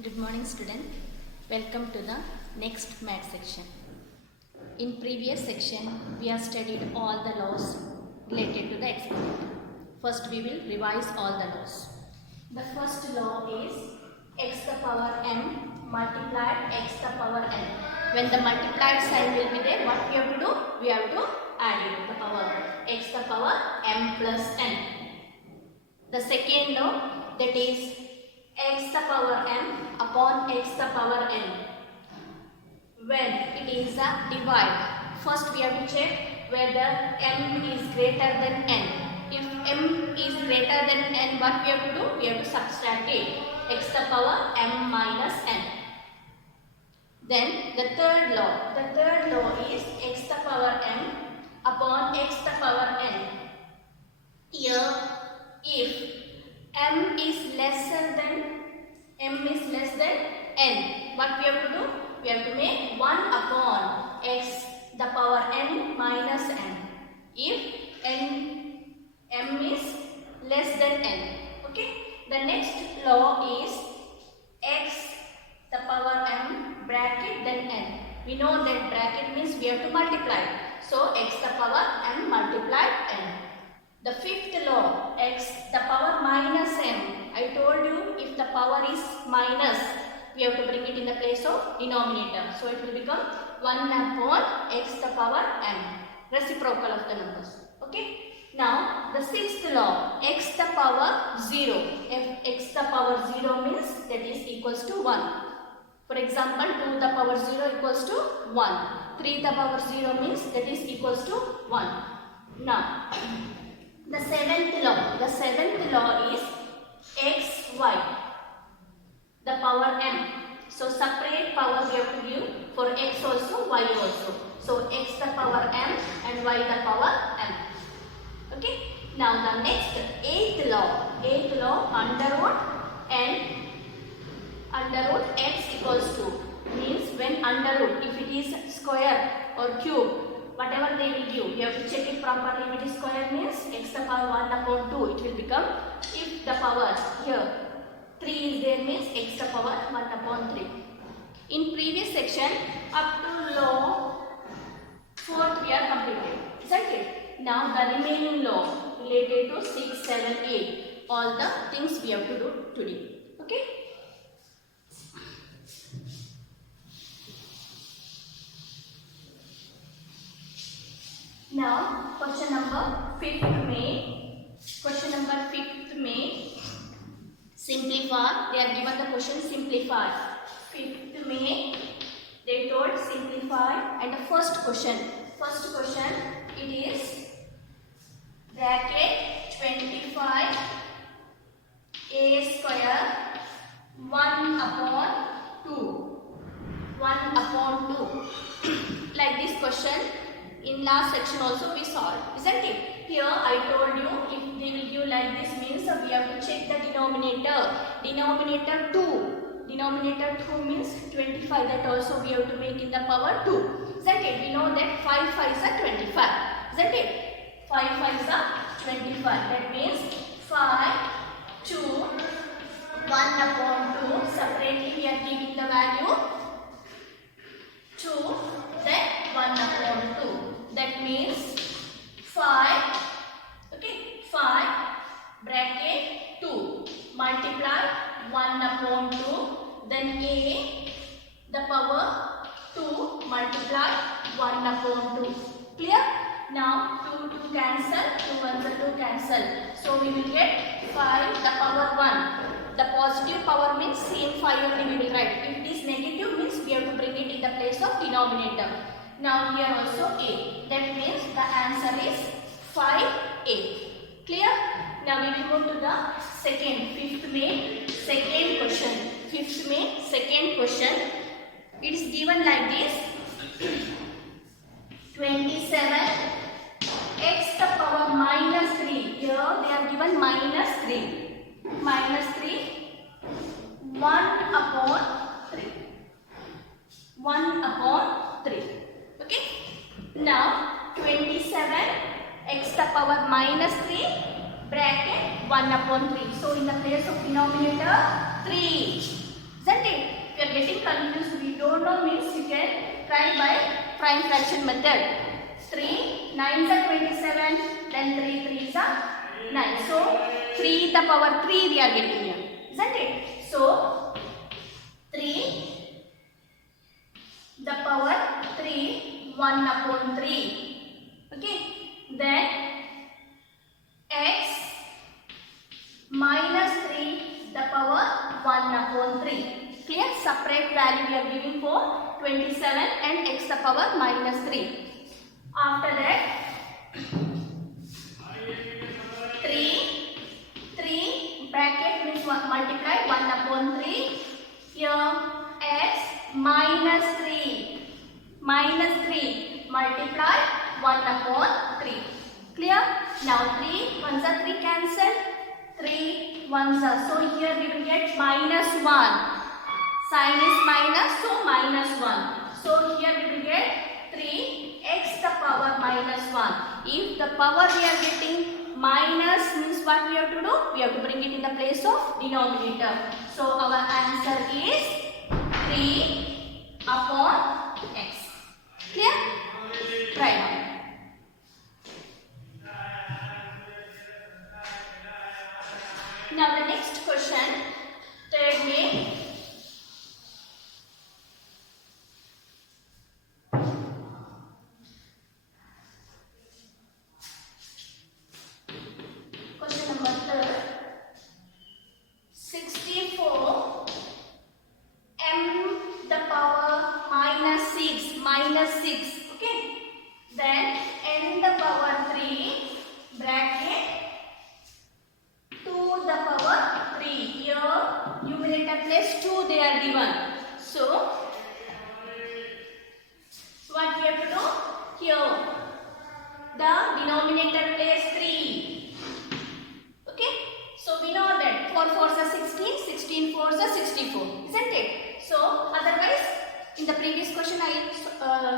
Good morning student. Welcome to the next math section. In previous section we have studied all the laws related to the exponent. First we will revise all the laws. The first law is x to the power m multiplied x to the power n. When the multiplied sign will be there, what we have to do? We have to add it to the power x to the power m plus n. The second law, that is x to the power m upon x to the power n. When it is a divide, first we have to check whether m is greater than n. If m is greater than n, what we have to do? We have to subtract it, x to the power m minus n. Then the third law is x to the power m upon x to the power n. Here, if m is lesser than n, what we have to do? We have to make 1 upon x the power n minus n. If m is less than n. Okay. The next law is x the power m bracket then n. We know that bracket means we have to multiply. So x the power m multiplied n. The fifth law, x the power minus m. I told you if the power is minus, we have to bring it in the place of denominator. So it will become 1 upon x the power m, reciprocal of the numbers. Okay. Now the sixth law, x the power 0. If x the power 0 means that is equals to 1. For example, 2 the power 0 equals to 1. 3 the power 0 means that is equals to 1. Now the seventh law is xy, the power m. So separate power we have to give for x also, y also. So x the power m and y the power m. Okay. Now the next eighth law under root x equals to, means when under root, if it is square or cube, whatever they will give, you have to check it properly. If it is square means x to the power 1 upon 2 it will become. If the power here 3 is there means x to the power 1 upon 3. In previous section up to law 4th we are completed, isn't it? Now the remaining law related to 6, 7, 8, all the things we have to do today. Okay. Now, question number 5th May, simplify. They are given the question simplify. 5th May, they told simplify. And the first question, it is bracket 25 a square 1 upon 2. Like this question in last section also we solved, isn't it? Here I told you if they will give like this means we have to check the denominator. Denominator 2 means 25, that also we have to make in the power 2, isn't it? We know that 5 5s are 25, isn't it? 5 5s are 25, that means 5, 2, 1 upon 2, separately we are giving the value 2, then 1 upon 2. That means 5, okay, 5 bracket 2 multiply 1 upon 2, then a the power 2 multiply 1 upon 2. Clear? Now 2 cancel, 2 1s are 2 cancel. So we will get 5 the power 1. The positive power means same 5 only we will write. If it is negative means we have to bring it in the place of denominator. Now here also a. That means the answer is 5a. Clear? Now we will go to the 5th May, second question. It is given like this. 27 x to the power minus 3. Here they are given minus 3. 1 upon 3. Okay. Now 27 x to the power minus 3 bracket 1 upon 3. So in the place of denominator 3. Isn't it? try by prime fraction method. 3 9s are 27, then 3 3s are 9. So 3 the power 3 we are getting here, isn't it? So 3 the power 3, 1 upon 3. Okay, then x minus 3 the power 1 upon 3. Clear? Separate value we are giving for 27 and x the power minus 3. After that 3 bracket means multiply 1 upon 3. Here x minus 3 multiply 1 upon 3. Clear? Now 3 ones are 3 cancelled, 3 ones are, so here we will get minus 1. Sign is minus, so minus 1. So here we will get 3x the power minus 1. If the power we are getting minus means what we have to do? We have to bring it in the place of denominator. So our answer is 3 upon x. Clear? Try now. Now the next question, third way. Question number 3. 64 m the power minus 6. Okay. Then n the power 3 bracket 2 the power 3. Here numerator plus 2 they are given. So what we have to do? Here the denominator place 3. Okay. So we know that 4 4s are 16, 16 4s are 64, isn't it? So otherwise in the previous question I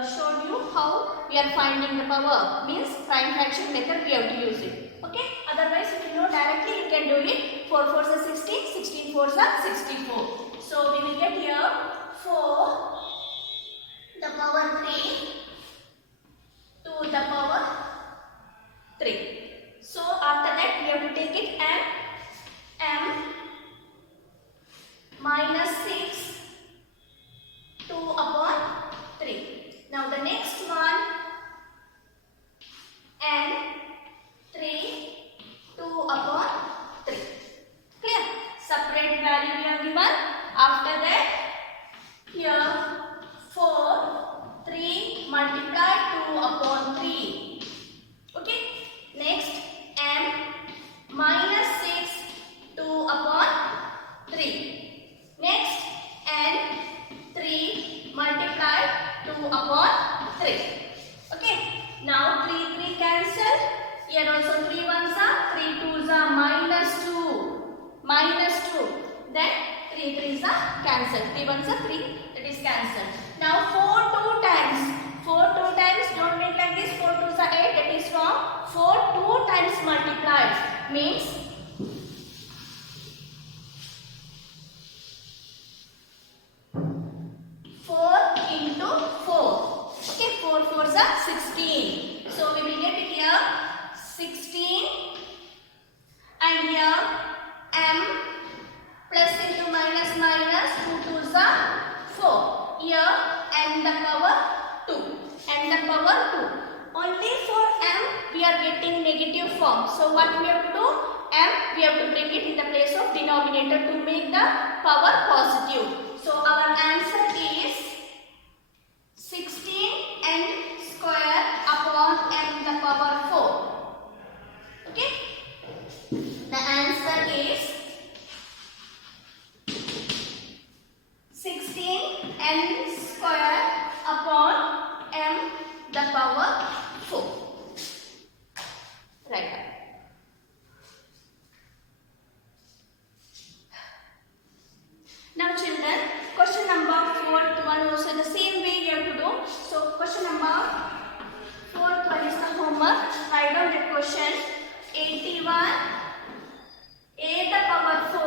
showed you how we are finding the power, means prime fraction method we have to use it. Okay, otherwise if you know directly you can do it. 4 4s are 16, 16 4s are 64. So we will get here 4 the power 3 to the power 3. So after that we have to take it m minus 6 2 upon 3. Now the next one n 3 2 upon 3. Clear? Separate value we have given. After that here 4 3 multiply 2 upon 3. Okay. Next m minus 6 2 upon 3. Next n 3 multiply 2 upon 3. Okay. Now 3 3 cancel. Here also 3 ones are, 3 2s are minus 2. Then 3 3s are cancelled. 3 ones are 3, that is cancelled. Now 4 2 times. 4 2 times, don't make like this. 4 2s are 8, that is wrong. 4 2 times multiplied means 4 into 4. Okay, 4 4s are 16. So we will get it here 16 and here m plus into minus 2 2s are 4. Here n the power 2. Only for m we are getting negative form. So what we have to do? M we have to bring it in the place of denominator to make the power positive. So our answer is 16n square upon m the power 4. Okay. The answer is 16n square upon m the power 4. Right. Now children, question number 4th one also the same way you have to do. So question number 4th one is the homework. Write down the question. 81 a the power 4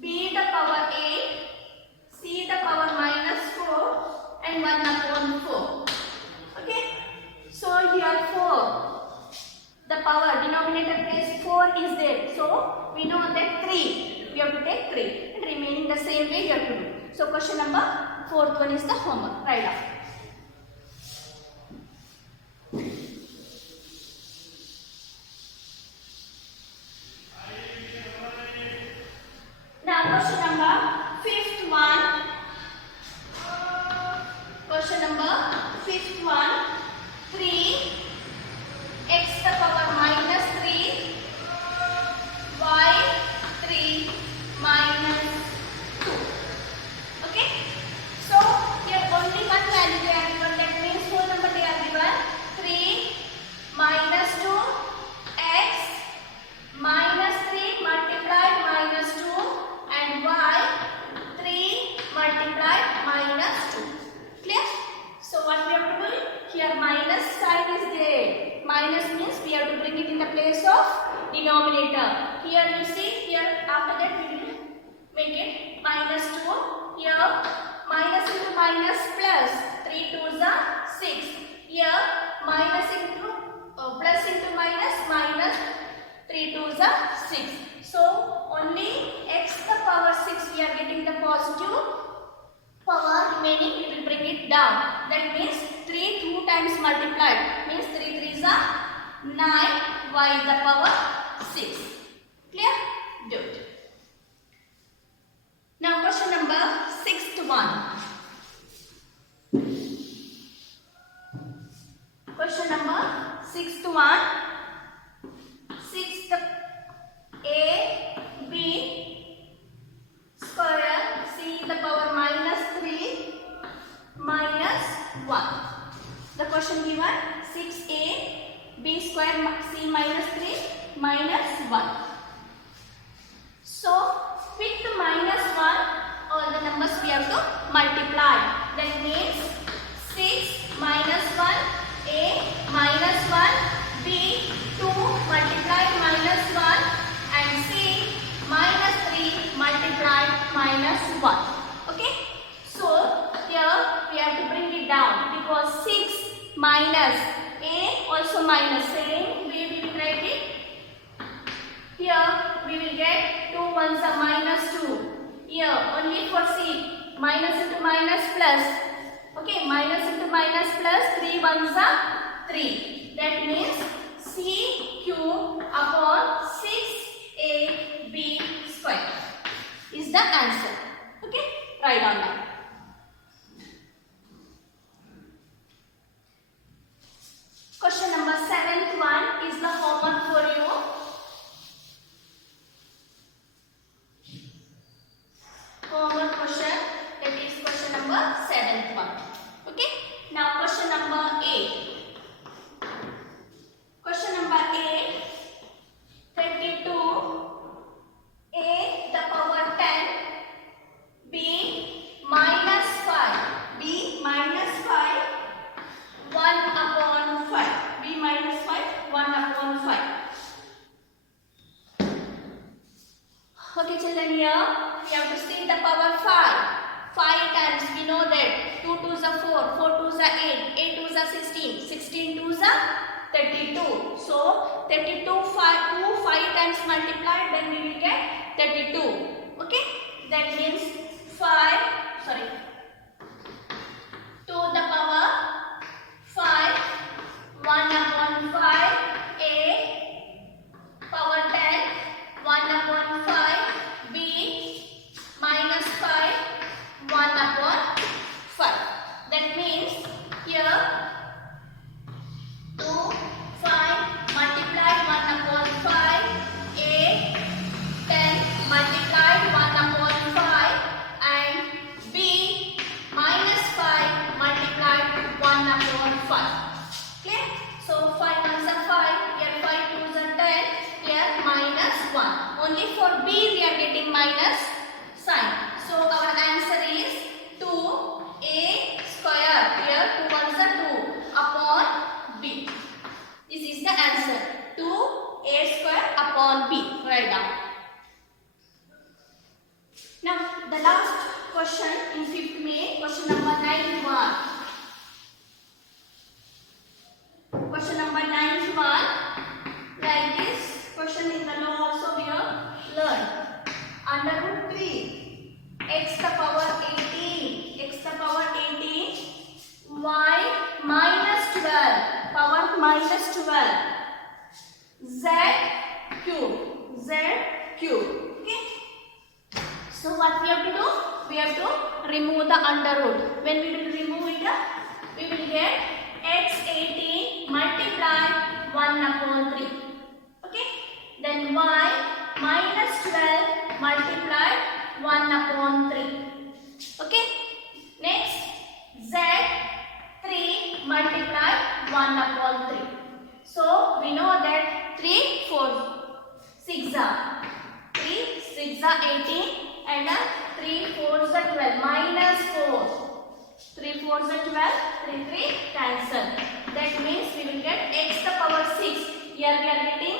b the power 8 c the power minus 4 and same way you have to do. So question number 4th one is the homework. Write down. Now question number 5th one. Question number 5th one. 3 x the power minus 3 y 3 minus 2. Okay. So here only one value they are given. That means whole number they are given. 3 minus 2 x minus 3 multiplied minus 2 and y 3 multiplied minus 2. Clear? So what we have to do? Here minus sign is there. Minus means we have to bring it in the place of denominator. Here you see, here after that we will make it minus 2. Here minus into minus plus 3 2s are 6. Here minus into plus into minus minus 3 2s are 6. So only x the power 6 we are getting the positive power, remaining we will bring it down. That means 3 2 times multiplied means 3 3s are 9 y the power 6. Clear? Good. Now question number 6th one. Question number 6th one. 6th a b square c the power minus 3 minus 1. The question given 6a b square c minus 3 minus 1. So with the minus 1 all the numbers we have to multiply. That means 6 minus 1 a minus 1 b 2 multiplied minus 1 and c minus 3 multiplied minus 1. Okay. So here we have to bring it down because 6 minus a also minus, same way we will write it. Here we will get 2 1s are minus 2. Here only for c minus into minus plus. Okay, minus into minus plus 3 1s are 3. That means c cube upon 6ab square is the answer. Okay, write down now. Question number 7th one is the homework for you. Homework question, that is question number 7th one. Okay, now question number 8. Question number 8. 32 a the power 10 b minus 5 b minus 5 1 upon 5 b minus 5 1 upon 5. Okay children, here we have to see the power 5 times. We know that 2 2s are 4 4 2s are 8 8 2s are 16 16 2s are 32. So 32 2 5 times multiplied, then we will get 32. Okay, that means 2 the power 5 1 upon 5 a power 10 1 upon 5 b minus 5 1 upon 5. That means here 2 5 multiplied 1 upon 5 a 10 multiplied 1 upon 5 and b minus 5 multiplied 1 upon 5. Clear? So 5 1s are 5, here 5 2s are 10, here minus 1. Only for b we are getting minus sign. So our answer is 2a square. Here 2 1s are 2 upon b. This is the answer. 2a square upon b. Write down. Now the last question in 5th May, question number 91. Question number 91. Like this question in the law also we have learned. Under root 3 x the power 18, x the power 18, y minus 12, power minus 12, z cube, z cube. Okay. So what we have to do? We have to remove the under root. When we will remove it, we will get x 18 multiply 1 upon 3. Okay. Then y minus 12 multiply 1 upon 3. Okay. Next z 3 multiply 1 upon 3. So we know that 3 4 6 are 3 6 are 18 and 3 4 are 12 minus 4. 3 4 are 12, 3 3 cancel. That means we will get x the power 6. Here we are getting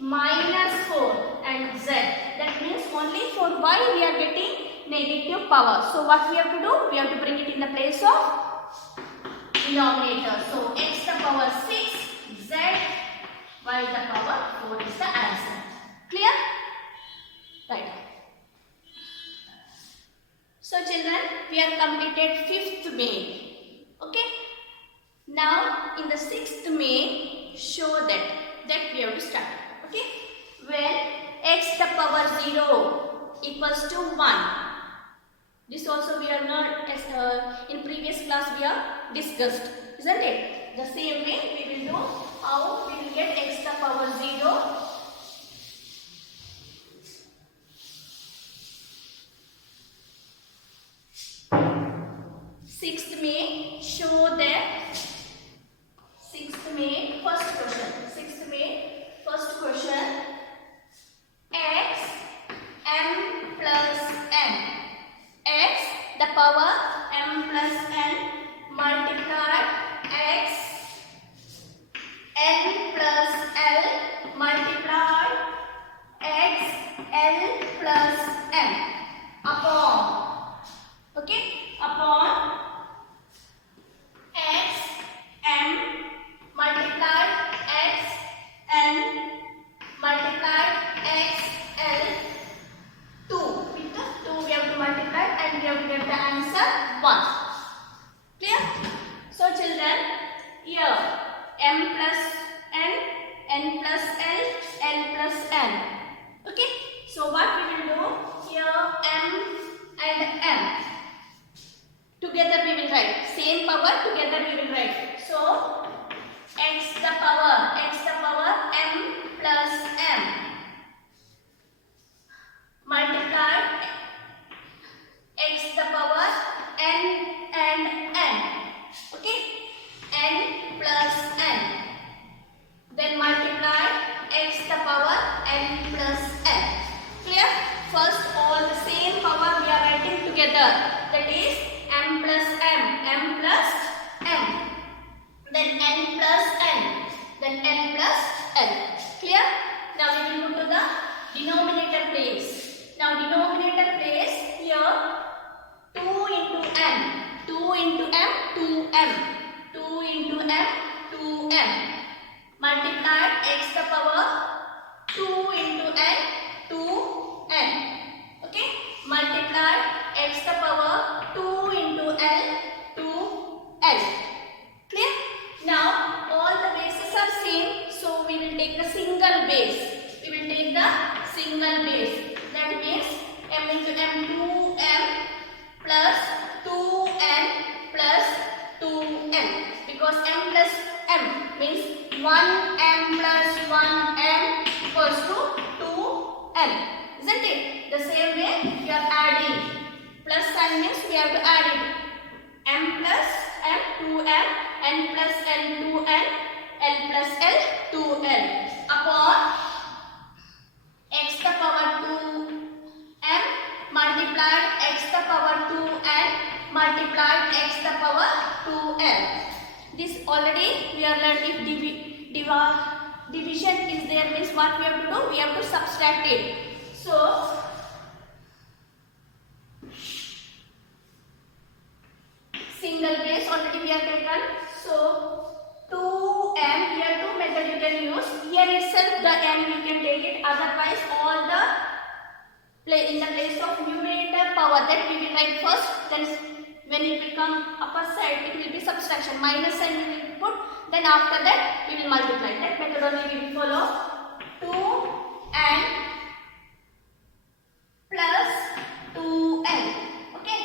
minus 4 and z. That means only for y we are getting negative power. So what we have to do? We have to bring it in the place of denominator. So x the power 6, z, y the power 4 is the answer. Clear? Right. So children, we have completed 5th May. Okay. Now in the 6th May, show that we have to start. Okay. When x the power 0 equals to 1. This also we are not, as in previous class we have discussed, isn't it? The same way we will do how we will get x the power 0. 6th May, show that 6th May, first question. 6th May, first question. X m plus n. X the power m plus n multiplied x n plus l multiplied x l plus m upon, okay, upon x m multiplied x n multiplied x l 2. With the 2 we have to multiply and we have to get the answer 1. Clear? So children, here m plus n, n plus l, l plus n. Okay? So what we will do? Here m and m. Together we will write. Same power, together we will write. So x the power m plus m multiplied x the power n and n. Okay? N plus n. Then multiply x the power n plus n. Clear? First all the same power we are writing together. That is m plus m, m plus m. Then n plus n. Then n plus n. Clear? Now we will move to the denominator place. Now denominator place, here 2 into m, 2 into m, 2m, 2 into m, 2m, multiplied x the power 2 into n, 2n, okay, multiplied x the power 2 into l, 2l. Clear? Now all the bases are same, so we will take the single base. We will take the single base. That means m into m, 2m plus 2n plus 2n. Because m plus m means 1m plus 1m equals to 2n. Isn't it? The same way we are adding. Plus sign means we have to add it. M plus m, 2m, n plus n, 2n, l plus l, 2l upon x the power 2m multiplied x the power 2n multiplied x the power 2l. This already we are learned. If division is there means what we have to do? We have to subtract it. So single base already we have taken. So 2m, here 2 method you can use. Here itself the m you can take it. Otherwise all the in the place of numerator power power, that we will write first, then when it will come upper side it will be subtraction, minus sign we will put, then after that we will multiply. That methodology we will follow. 2n plus 2n. Okay,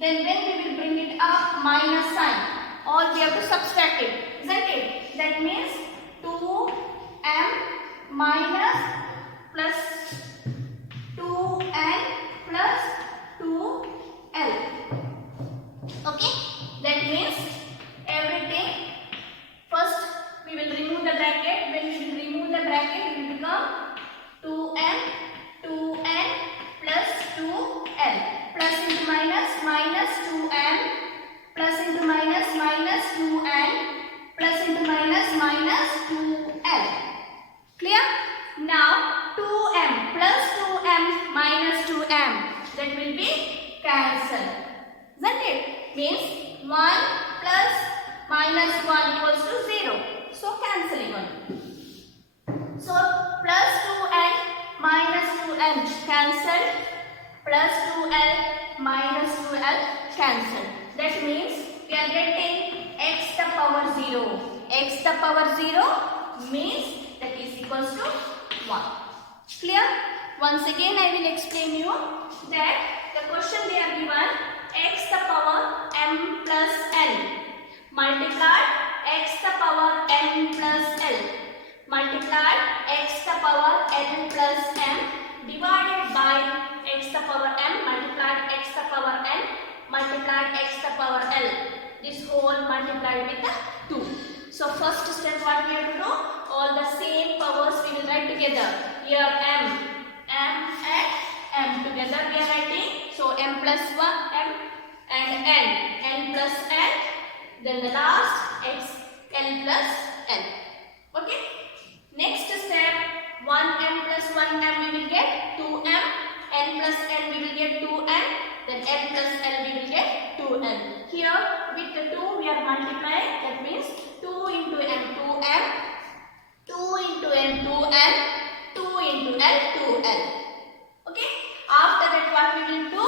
then when we will bring it up, minus sign, all we have to subtract it, isn't it? That means 2m minus plus 2n plus 2l. Okay, that means everything, first we will remove the bracket. When we will remove the bracket, it will become 2n plus 2l, plus into minus, minus 2n, plus into minus, minus 2n, plus into minus, minus 2l. Clear? Now 2m plus 2m minus 2m, that will be cancelled, isn't it? Means 1 plus minus 1 equals to 0. So cancelling on. So plus 2n minus 2n cancelled, plus 2l minus 2l cancelled. That means we are getting x the power 0. X the power 0 means that is equals to 1. Clear? Once again I will explain you that the question they are given, x the power m plus n multiplied x the power n plus l multiplied x the power n plus m divided by x the power m multiplied x the power n multiplied x the power l. This whole multiplied with the 2. So first step what we have to do, all the same powers we will write together. Here m and m together we are writing. So m plus 1 m and n plus n, then the last x l plus l. Okay. Next step, 1m plus 1m we will get 2m, n plus n we will get 2n, then n plus l we will get 2n. Here with the 2 we are multiplying, that means 2 into m 2m, 2 into n 2n, 2 into l 2l. Okay. After that what we will do,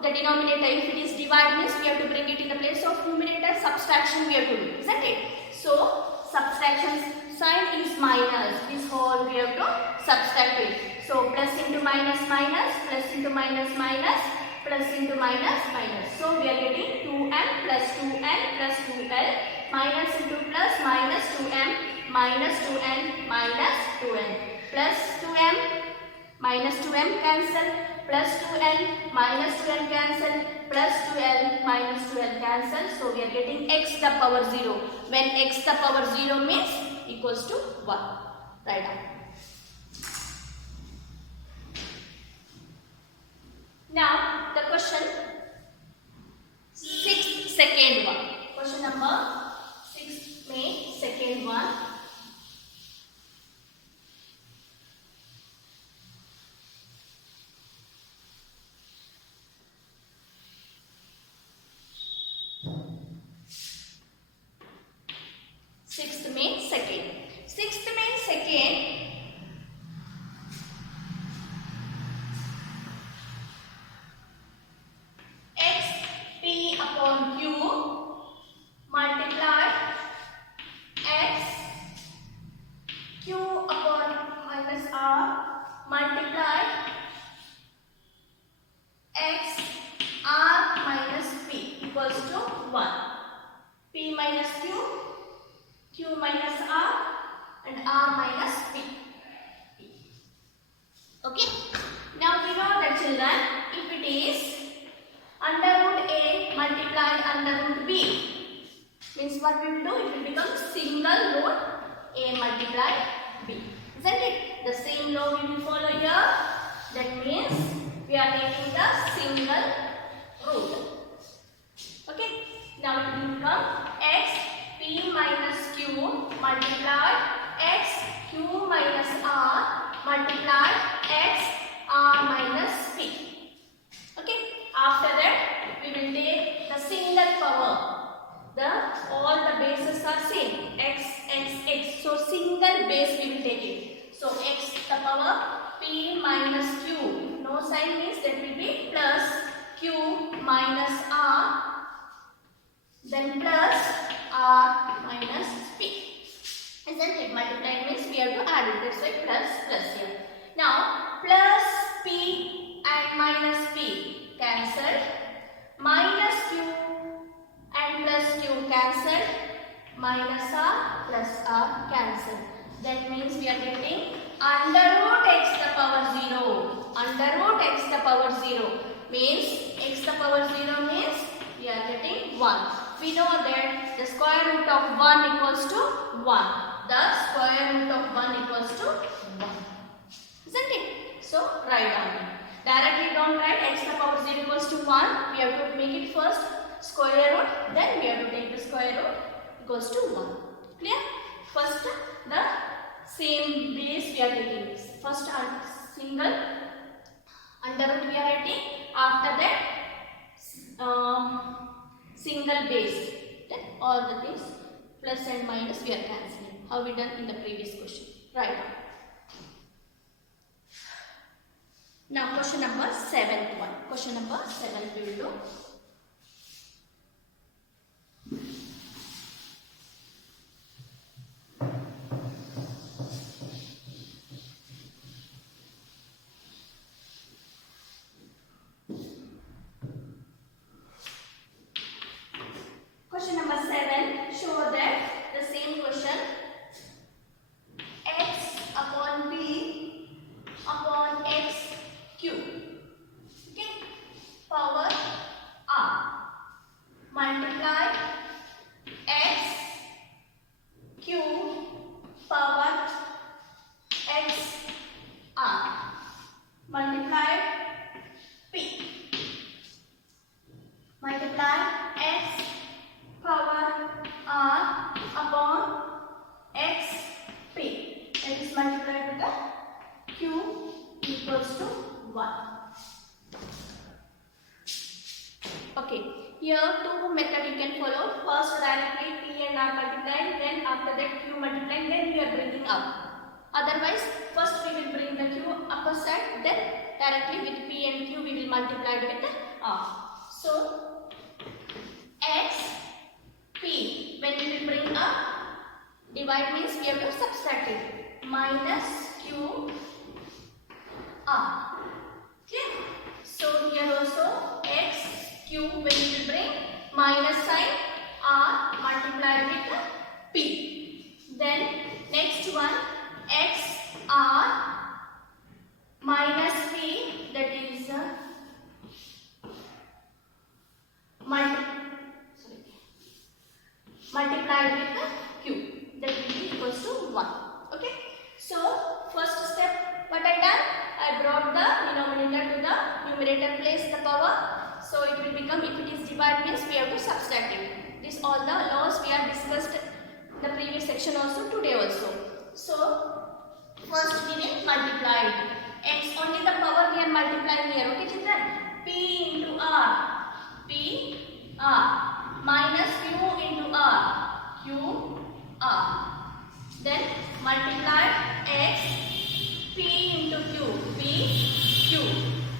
the denominator, if it is divide means we have to bring it in the place of numerator, subtraction we have to do, isn't it? So subtraction sign is minus, this whole we have to subtract it. So plus into minus minus, plus into minus minus, plus into minus minus. So we are getting 2m plus 2n plus 2l, minus into plus, minus 2m minus 2n minus 2n, plus 2m minus 2m cancel, plus 2n minus 2n cancel, plus 2l minus 2l cancel. So we are getting x the power 0. When x the power 0 means equals to 1. Write down. Now the question 6th second one. Question number 6 May second one. Sixth May second. X p upon q multiplied x q upon minus r multiplied x r minus p equals to 1. P minus q, q minus r and r minus p. Okay. Now we know that children, if it is under root a multiplied under root b, means what we will do, it will become single root a multiplied b. Isn't it? The same law we will follow here. That means we are taking the single root. Okay. Now it will become x p minus q multiplied x q minus r multiplied x r minus p. Okay. After that we will take the single power. All the bases are same, x, x, x. So single base we will take it. So x the power p minus q. No sign means that will be plus Q minus R, then plus R minus P. Isn't it? Multiply means we have to add it. That's why plus here. Now plus P and minus P cancelled. Minus Q and plus Q cancelled. Minus R plus R cancelled. That means we are getting under root x to the power 0. Under root x to the power 0 means x to the power 0 means we are getting 1. We know that the square root of 1 equals to 1. The square root of 1 equals to 1. Isn't it? So write down it. Directly don't write x to the power 0 equals to 1. We have to make it first square root. Then we have to take the square root equals to 1. Clear? First the same base we are taking. First single under root we are writing. After that single base. Then all the things plus and minus we are cancelling. How we done in the previous question. Right. Now question number 7th one. Question number 7 we will do. Question number 7, show that the same question x upon b upon x cube, okay, power r, multiply x cube power x r, multiply p, multiply x power r upon x p, that is multiplied with the q equals to 1. Okay, here two method you can follow. First directly p and r multiplying, then after that q multiplying, then we are bringing up. Otherwise first we will bring the q upper side, then directly with p and q we will multiply with the r. So x p, when we will bring up, divide means we have to subtract it, minus q r. Okay, so here also x q, when we will bring minus sign, r multiplied with p. Then next one x r minus p, that is multiplied with the q, that will be equals to 1. Okay, so first step what I done, I brought the denominator to the numerator place the power, so it will become, if it is divide means we have to subtract it. This all the laws we have discussed in the previous section also, today also. So first we will multiply it. X, only the power we are multiplying here. Okay children, p into r, p r, minus q into r, q r, then multiply x p into q, p q,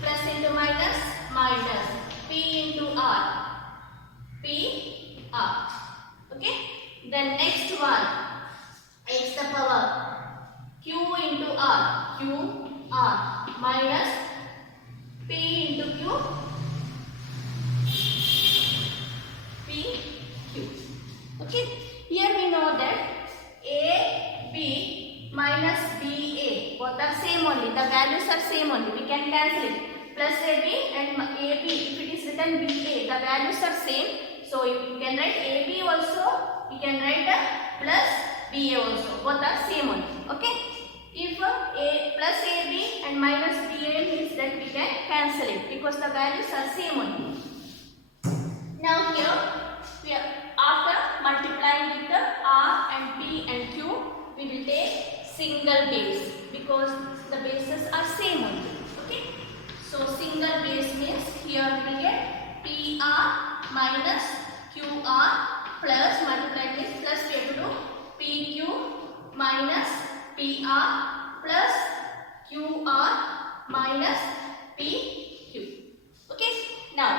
plus into minus, minus p into r, p r. Okay, then next one x the power q into r, q r, minus p into q, p q. Okay, here we know that a b minus b a, both are same only, the values are same only, we can cancel it. Plus ab and ab, if it is written ba, the values are same, so you can write ab also, you can write plus ba also, both are same only. Okay, if a plus ab and minus ba means that we can cancel it because the values are same only. Now here we are, after multiplying with the r and p and q, we will take single base because the bases are same only. Okay, so single base means here we will get pr minus qr plus, multiply means plus we have to do pq minus pr plus qr minus pq. Okay, now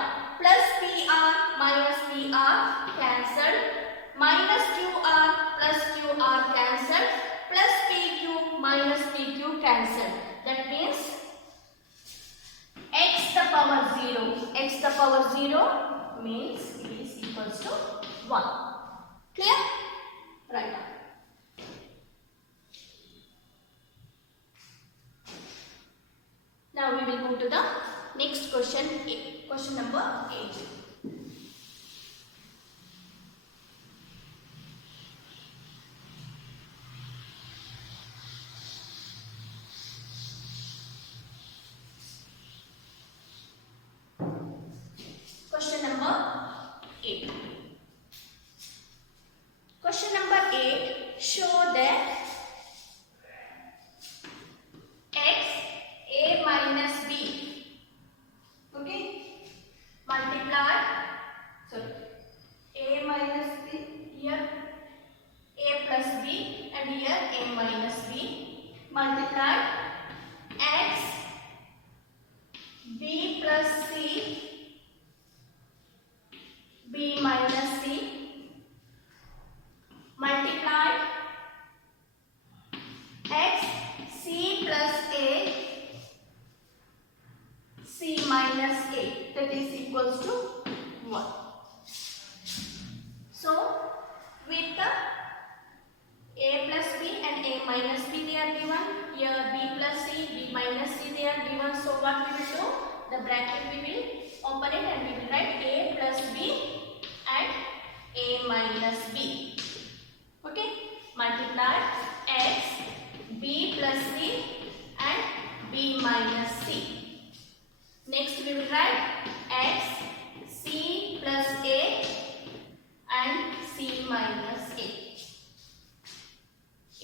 minus PR cancelled. Minus QR plus QR cancelled. Plus PQ minus PQ cancelled. That means x the power 0. X the power 0 means it is equals to 1. Clear? Right now. Now we will move to the next question, question number 8. Question number 8. Question number 8, show that x a minus b, okay, multiplied, sorry, a minus b, here a plus b and here a minus b, multiplied x b plus c, b minus c, multiplied x c plus a, c minus a, that is equals to 1. So with the a plus b and a minus b they are given, here b plus c, b minus c they are given. So what we will do, the bracket we will open it and we will write a plus b and a minus b, okay, multiplied x b plus c and b minus c. Next we will write x c plus a and c minus a.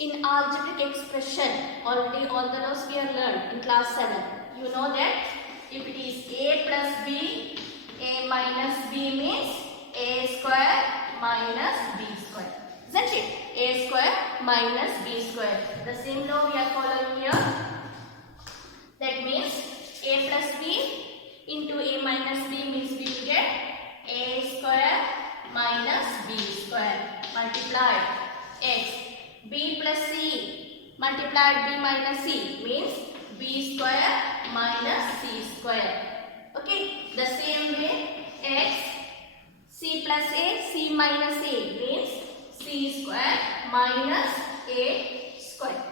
In algebraic expression, already all the laws we have learned in class 7. You know that if it is a plus b, a minus b means a square minus b square. Isn't it? A square minus b square. The same law we are following here. That means a plus b into a minus b means we will get a square minus b square multiplied x. B plus c multiplied b minus c means b square minus c square. Okay, the same way x c plus a, c minus a means c square minus a square.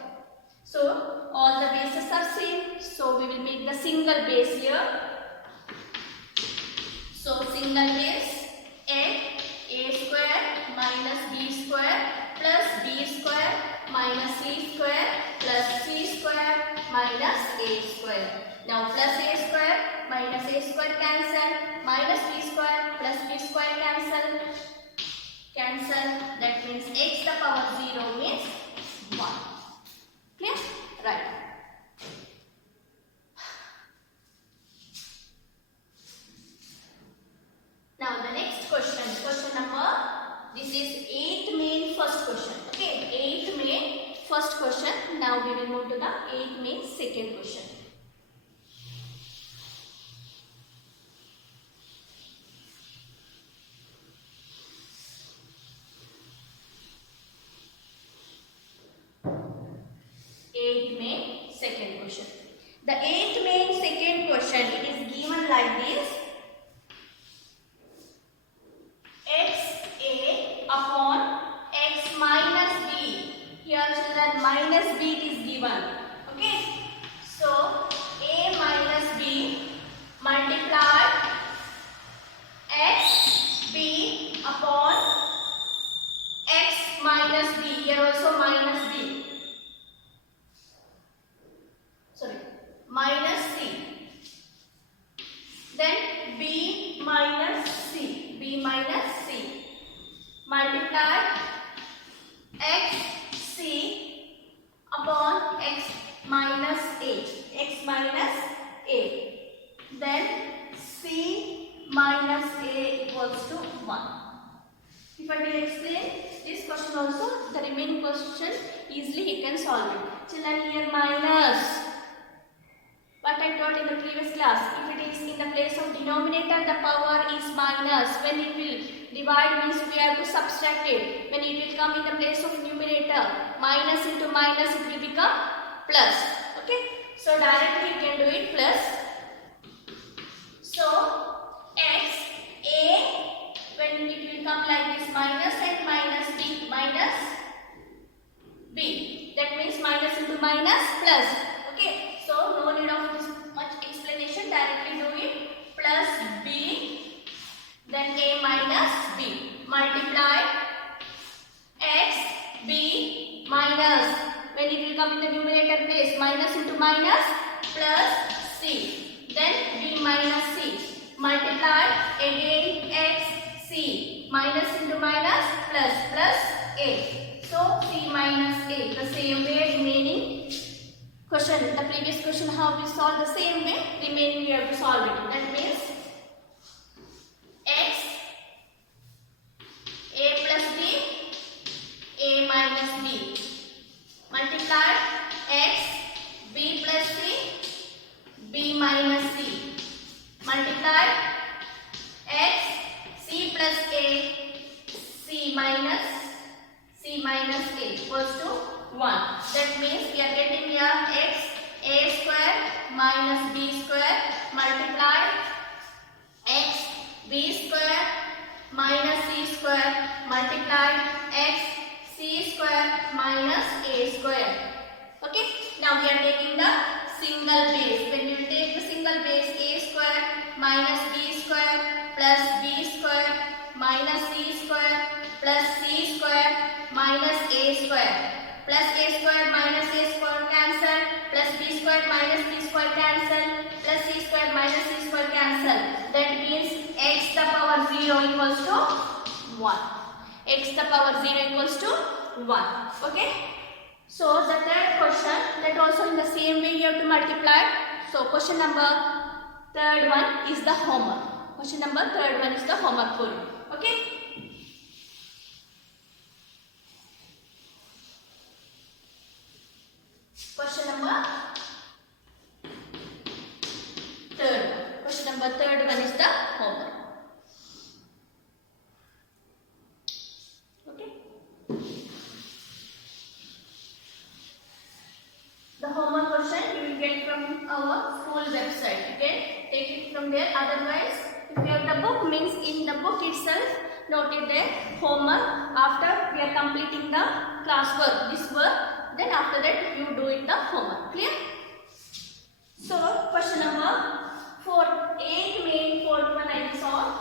So all the bases are same. So we will make the single base here. So single base a square minus b square plus b square minus c square plus c square minus a square. Now plus a square minus a square cancel, minus b square plus b square cancel. That means x the power 0 means 1. Clear? Right. Now the next question, question number, this is 8th main first question. Okay, 8th main first question. Now we will move to the 8th main second question. Second question. The 8th main second question, it is given like this. X a upon x minus b. Here children minus b is given. Okay. So a minus b multiplied x b upon x minus b. Here also minus b. Minus c. Then b minus c. B minus c. Multiplied x c upon x minus a. X minus a. Then c minus a equals to 1. If I will explain this question also, the remaining question easily you can solve it. Children, here minus. What what I taught in the previous class. If it is in the place of denominator, the power is minus. When it will divide means we have to subtract it. When it will come in the place of numerator, minus into minus, it will become plus. Okay. So directly you can do it plus. So x a, when it will come like this, minus and minus b, minus b. That means minus into minus plus. Okay. So no need of this much explanation. Directly do it. Plus b, then a minus b, multiply x b minus, when it will come in the numerator place, minus into minus, plus c, then b minus c, multiply again x c, minus into minus, plus a. So c minus a. The same way remaining question, the previous question how we solve, the same way remaining we have to solve it. That means x a plus b, a minus b, multiply x b plus c, b minus c, multiply x c plus a, c minus a equals to 1. That means we are getting here x a square minus b square, multiply x b square minus c square, multiply x c square minus a square. Okay. Now we are taking the single base. When we will take the single base, a square minus b square plus b square minus c square plus c square minus a square, plus a square minus a square cancel, plus b square minus b square cancel, plus c square minus c square cancel. That means x the power 0 equals to 1. X the power 0 equals to 1. Okay. So the third question, that also in the same way you have to multiply. So question number third one is the homework. Question number third one is the homework for you. Okay. Question number third one. Question number third one is the homework. Okay. The homework question you will get from our school website. You can take it from there. Otherwise, if you have the book, means in the book itself, noted there homework. After we are completing the classwork, this work. Then after that you do it the homework. Clear? So question number 4, 8 main 4th one I will solve.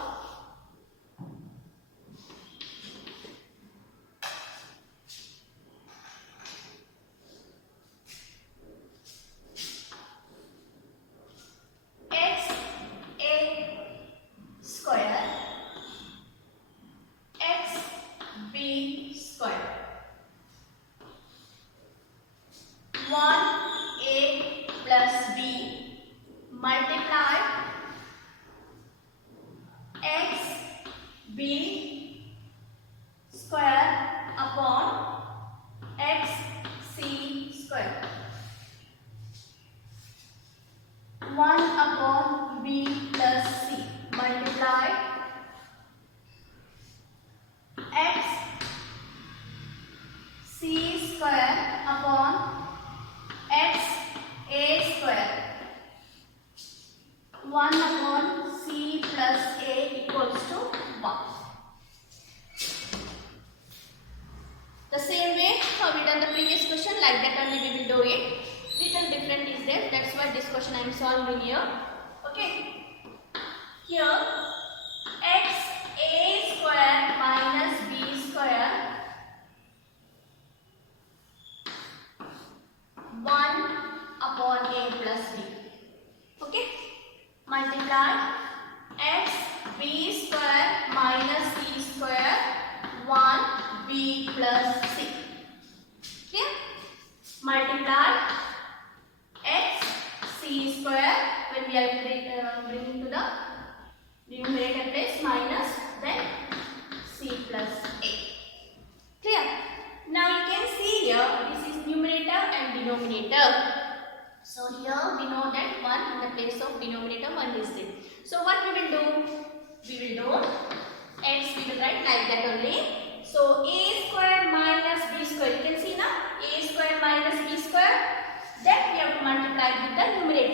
X a square, x b square, 1a plus b, multiply x b square upon x c square, 1 upon b plus c, multiply x c square upon x a square, 1 upon c plus a equals to 1. The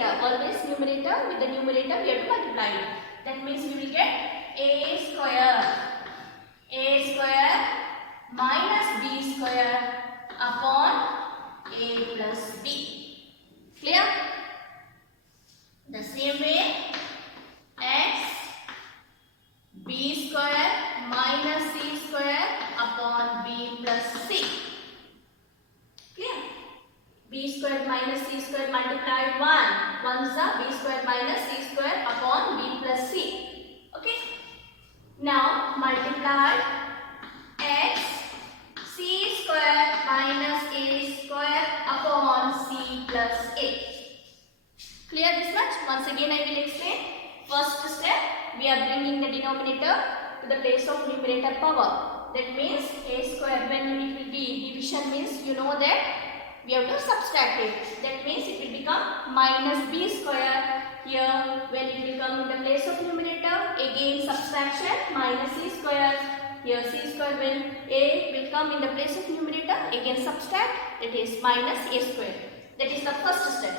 numerator. Always numerator, with the numerator we have to multiply it. That means we will get a square minus b square upon a plus b. Clear? The same way, x b square minus c square upon b plus c. Clear? B square minus c square multiplied 1. Once the b square minus c square upon b plus c. Okay? Now multiply x c square minus a square upon c plus a. Clear this much? Once again I will explain. First step, we are bringing the denominator to the place of numerator power. That means a square, when it will be division means you know that we have to subtract it. That means it will become minus b square. Here when it will come in the place of numerator, again subtraction minus c square. Here c square, when a will come in the place of numerator, again subtract, that is minus a square. That is the first step.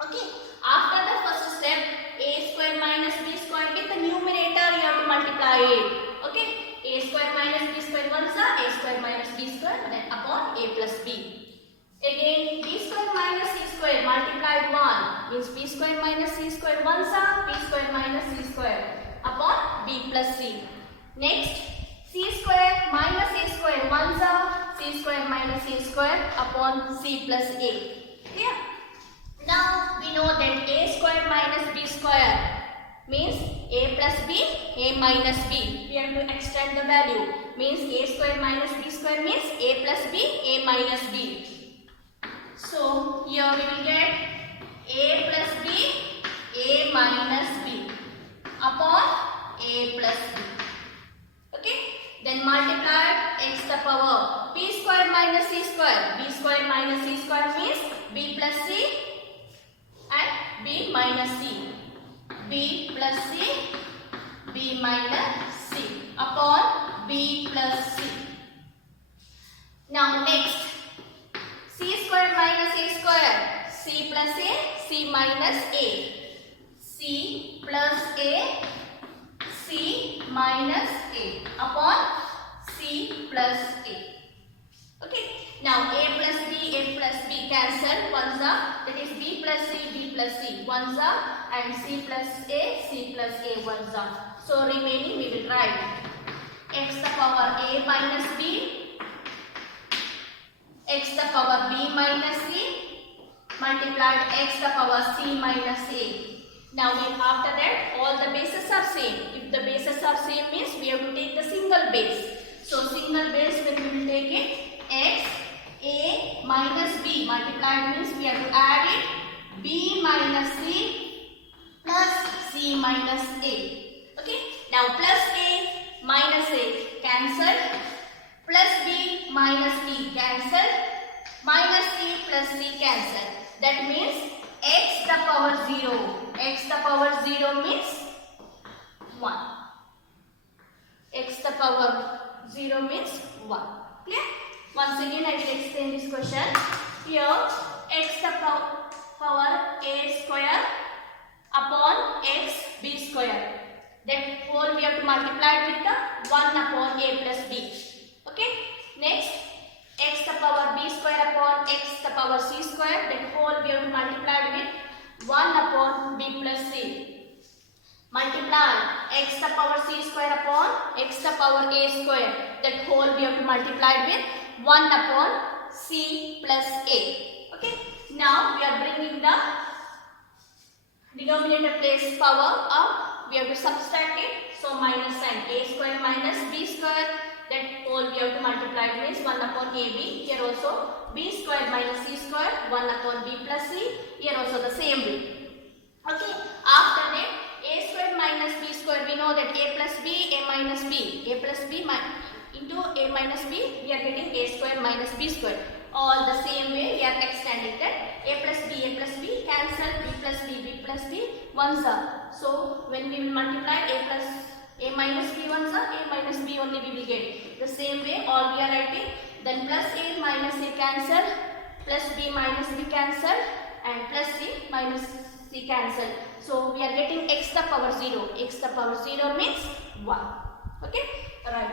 Okay. After the first step, a square minus b square with the numerator you have to multiply it. Okay. A square minus b square once a square minus b square then upon a plus b. Again b square minus c square multiplied 1 means b square minus c square once b square minus c square upon b plus c. Next c square minus a square once c square minus a square upon c plus a. Clear? Now we know that a square minus b square means a plus b, a minus b. We have to extend the value. Means a square minus b square means a plus b, a minus b. So here we will get a plus b, a minus b upon a plus b. Okay. Then multiply x the power b square minus c square. B square minus c square means b plus c and b minus c. B plus c, b minus c upon b plus c. Now next, c square minus a square, c plus a, c minus a. C plus a, c minus a upon c plus a. Okay. Now a plus b cancel. Ones are, that is b plus c. Ones are and c plus a ones are. So remaining we will write x the power a minus b, x the power b minus c multiplied x the power c minus a. Now after that all the bases are same. If the bases are same means we have to take the single base. So single base when we will take it, x a minus b multiplied means we have to add it b minus c plus c minus a. Okay. Now plus a minus a cancelled, plus b minus b cancelled, minus c plus c cancelled. That means x the power 0. X the power 0 means 1. X the power 0 means 1. Clear? Once again I will explain this question. Here x the power a square upon x b square. That whole we have to multiply with the 1 upon a plus b. Okay. Next x the power b square upon x the power c square. That whole we have to multiply with 1 upon b plus c. Multiply x the power c square upon x the power a square. That whole we have to multiply with 1 upon c plus a. Okay. Now we are bringing the denominator place power up. We have to subtract it. So minus sign, a square minus b square. That whole we have to multiply means 1 upon ab. Here also b square minus c square 1 upon b plus c. Here also the same way. Okay. After that a square minus b square, we know that a plus b, a minus b. A plus b into a minus b, we are getting a square minus b square. All the same way we are extending that. A plus b cancel, b plus b ones are. So when we will multiply a minus b ones are, a minus b only we will get. The same way all we are writing. Then plus a minus a cancel, plus b minus b cancel, and plus c minus C cancel. So we are getting x the power 0. X the power 0 means 1. Okay, right.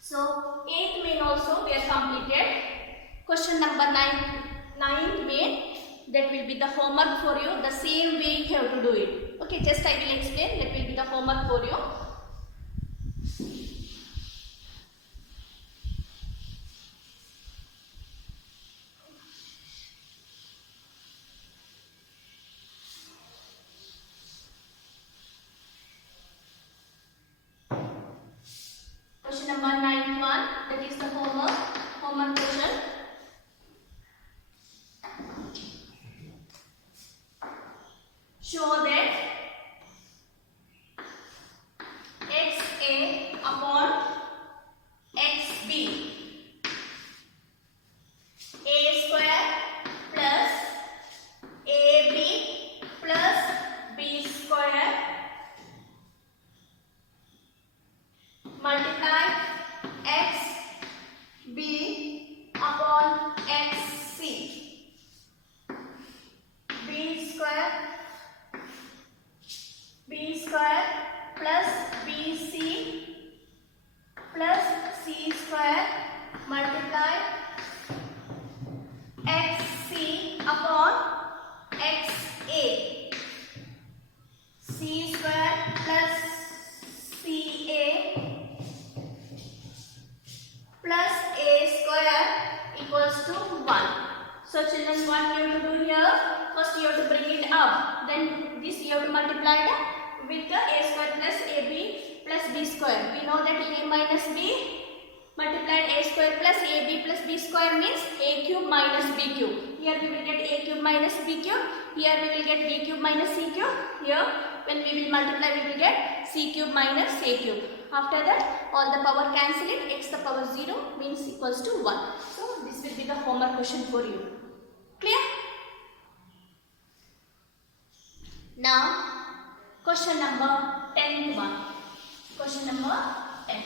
So 8th main also we are completed. Question number 9 main, that will be the homework for you. The same way you have to do it. Okay, just I will explain. That will be the homework for you. Question number 9th one, that is the homework question. Show that XA upon XB, A square plus AB plus B square multiply XB upon XC, B square plus BC plus C square multiply XC upon XA, C square plus CA plus A square equals to 1. So children, what you have to do here? First you have to bring it up. Then this you have to multiply it with the A square plus AB plus B square. We know that A minus B multiplied A square plus AB plus B square means A cube minus B cube. Here we will get A cube minus B cube. Here we will get B cube minus C cube. Here when we will multiply we will get C cube minus A cube. After that all the power cancel it. X the power 0 means equals to 1. So this will be the homework question for you. Clear? Now question number 10th one. Question number 10.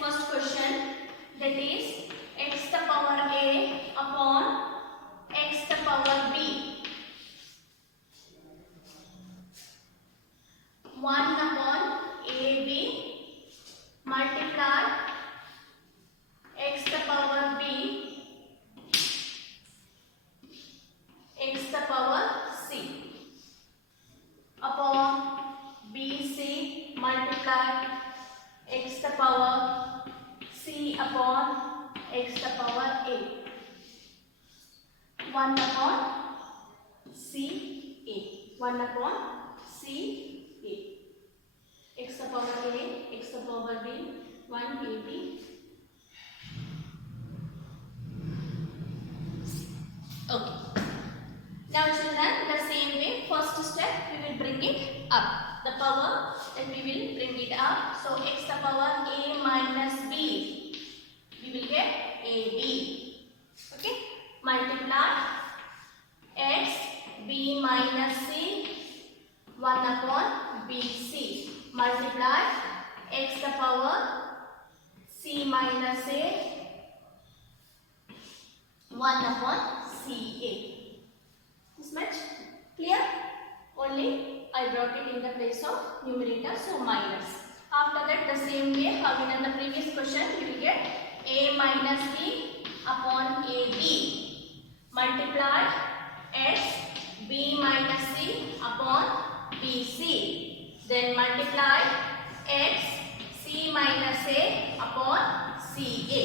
First question, that is x the power a upon x the power b, 1 upon ab multiply x the power b x the power c upon bc multiply x the power c upon x the power a, 1 upon c a, 1 upon c a, x the power a, x the power b, 1 ab. Okay. Now children, the same way, first step we will bring it up. The power, then we will bring it up. So x the power a minus b, we will get ab. Okay, multiply x b minus c, 1 upon bc multiply x the power c minus a, 1 upon ca. This much clear? Only I brought it in the place of numerator, so minus. After that, the same way how in the previous question we will get a minus b upon ab multiply x b minus c upon bc, then multiply x c minus a upon ca.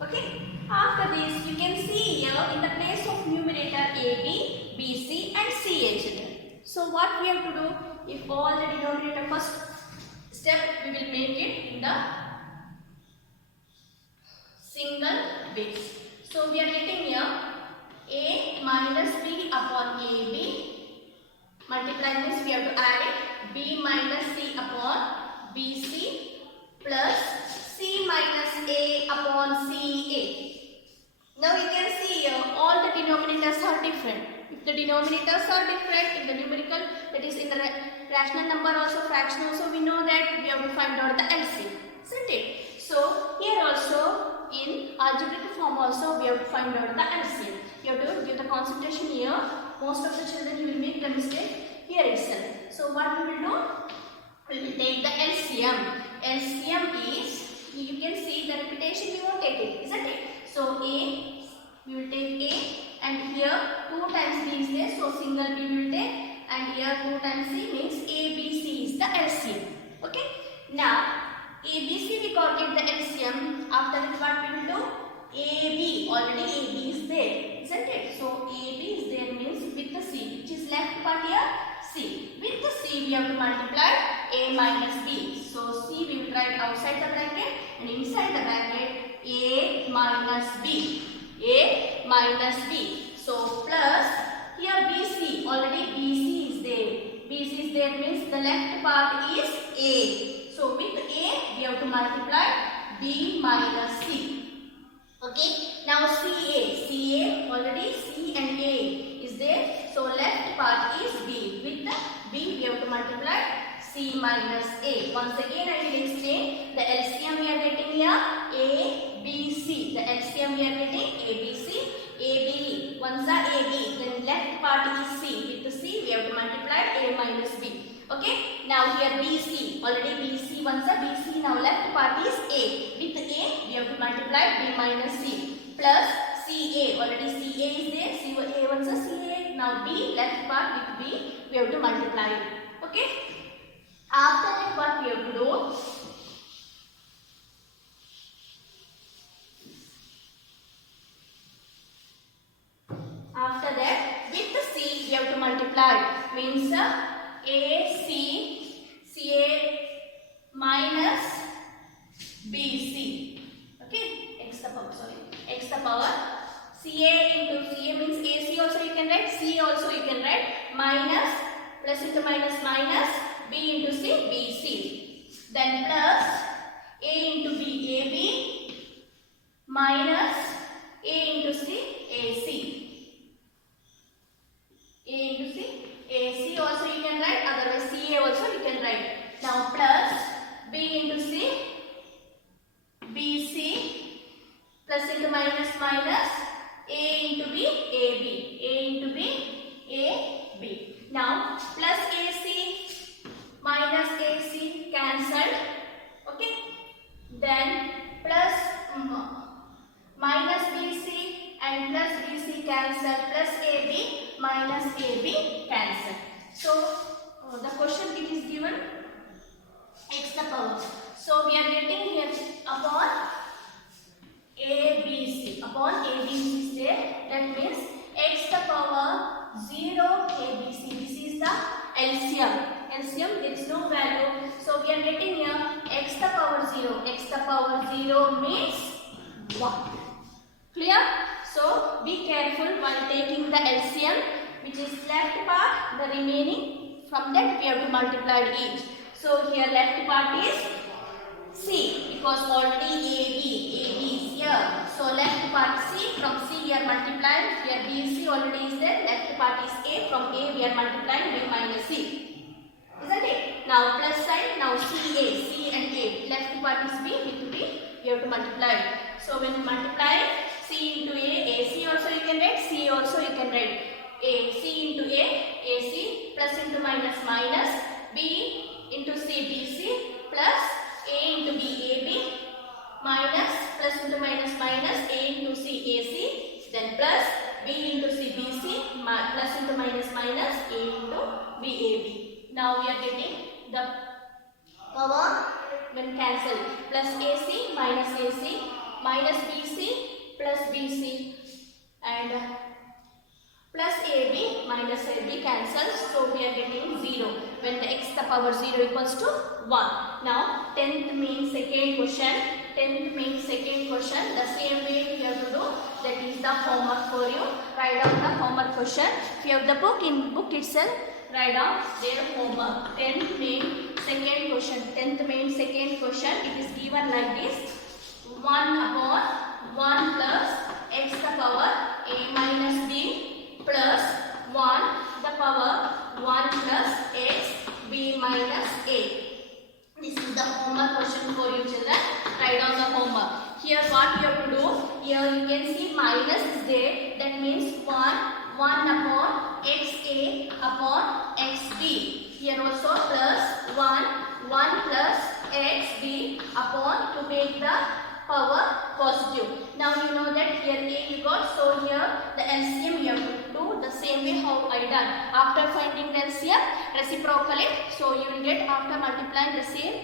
Okay. After this, you can see here in the place of numerator AB, BC and CA children. So what we have to do, if all the denominator first step we will make it in the single base. So we are getting here A minus B upon AB, multiply this we have to add it, B minus C upon BC plus C minus A upon CA. Now you can see here all the denominators are different. If the denominators are different in the numerical, that is in the rational number also, fraction also, we know that we have to find out the LCM, isn't it? So here also in algebraic form also we have to find out the LCM. You have to give the concentration here. Most of the children you will make the mistake here itself. So what we will do? We will take the LCM. LCM is, you can see the repetition we won't take it, isn't it? So A, we will take A, and here 2 times B is there, so single B we will take, and here 2 times C means ABC is the LCM. Okay. Now ABC we got it the LCM. After that what we will do? AB, already AB is there, isn't it? So AB is there means with the C, which is left part here, C. With the C we have to multiply A minus B. So C we will write outside the bracket and inside the bracket A minus B. A minus B. So plus here BC, already BC is there. BC is there means the left part is A. So with A we have to multiply B minus C. Okay, now CA, already C and A is there, so left part is B. With the B we have to multiply C minus A. Once again I will explain the LCM we are getting here A, B, C. The LCM we are getting A, B, C, A, B. Once the A, B, then left part is C. With the C we have to multiply A minus B. Okay, now here BC, already BC, once the BC, now left part is A. With A, we have to multiply B minus C. Plus CA, already CA is there, CA once the CA, now B, left part with B, we have to multiply it. Okay, after that what we have to do? After that, with the C, we have to multiply, means AC, CA minus BC. Okay, x the power, x the power. CA into CA means AC also you can write, C also you can write, minus, plus into minus, minus, B into C, BC. Then plus A into B, AB, minus A into C, AC. A into C, AC also you can write, otherwise CA also you can write. Now plus B into C, BC, plus into minus, minus, A into B, AB, A into B, AB. Now plus AC, minus AC cancelled, okay. Then plus minus BC and plus BC cancelled, plus AB minus AB cancelled. So the question it is given x the power. So we are getting here upon ABC. Upon ABC is there. That means x the power 0 ABC. This is the LCM. LCM there is no value. So we are getting here x the power 0. X the power 0 means 1. Clear? So be careful while taking the LCM, which is left part, the remaining, from that we have to multiply each. So here left part is C, because already AB is here. So left part C, from C we are multiplying, here BC already is there, left part is A, from A we are multiplying B minus C. Isn't it? Now plus sign, now CA, C and A, left part is B, with B, we have to multiply. So when multiply, C into A, AC also you can write, C also you can write. A, C into A, AC, plus into minus, minus, B into C, BC, plus A into B, AB, minus, plus into minus, minus, A into C, AC, then plus B into C, BC, plus into minus, minus, A into B, AB. Now we are getting the power when cancelled, plus AC, minus BC, plus BC, and plus AB minus AB cancels, so we are getting 0 when the x the power 0 equals to 1. Now 10th means second question. 10th means second question. The same way we have to do. That is the homework for you. Write down the homework question. If you have the book, in book itself, write down their homework. 10th main second question. 10th main second question. It is given like this: 1 upon 1 plus x the power a minus b plus 1 the power 1 plus x b minus a. This is the homework question for you children. Write down the homework. Here what you have to do, here you can see minus is there, that means 1 upon xa upon xb. Here also plus 1 plus xb upon to make the power positive. Now you know that here a you got, so here the LCM you have to do the same way how I done. After finding the LCM, reciprocally, so you will get after multiplying the same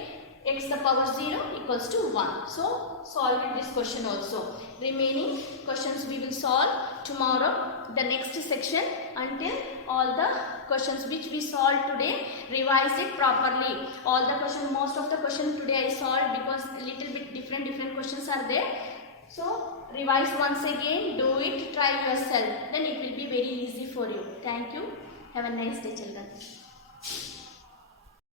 x the power 0 equals to 1. So solve this question also. Remaining questions we will solve tomorrow, the next section. Until all the questions which we solved today, revise it properly. All the questions, most of the questions today I solved because a little bit different questions are there. So revise once again, do it, try yourself, then it will be very easy for you. Thank you. Have a nice day children.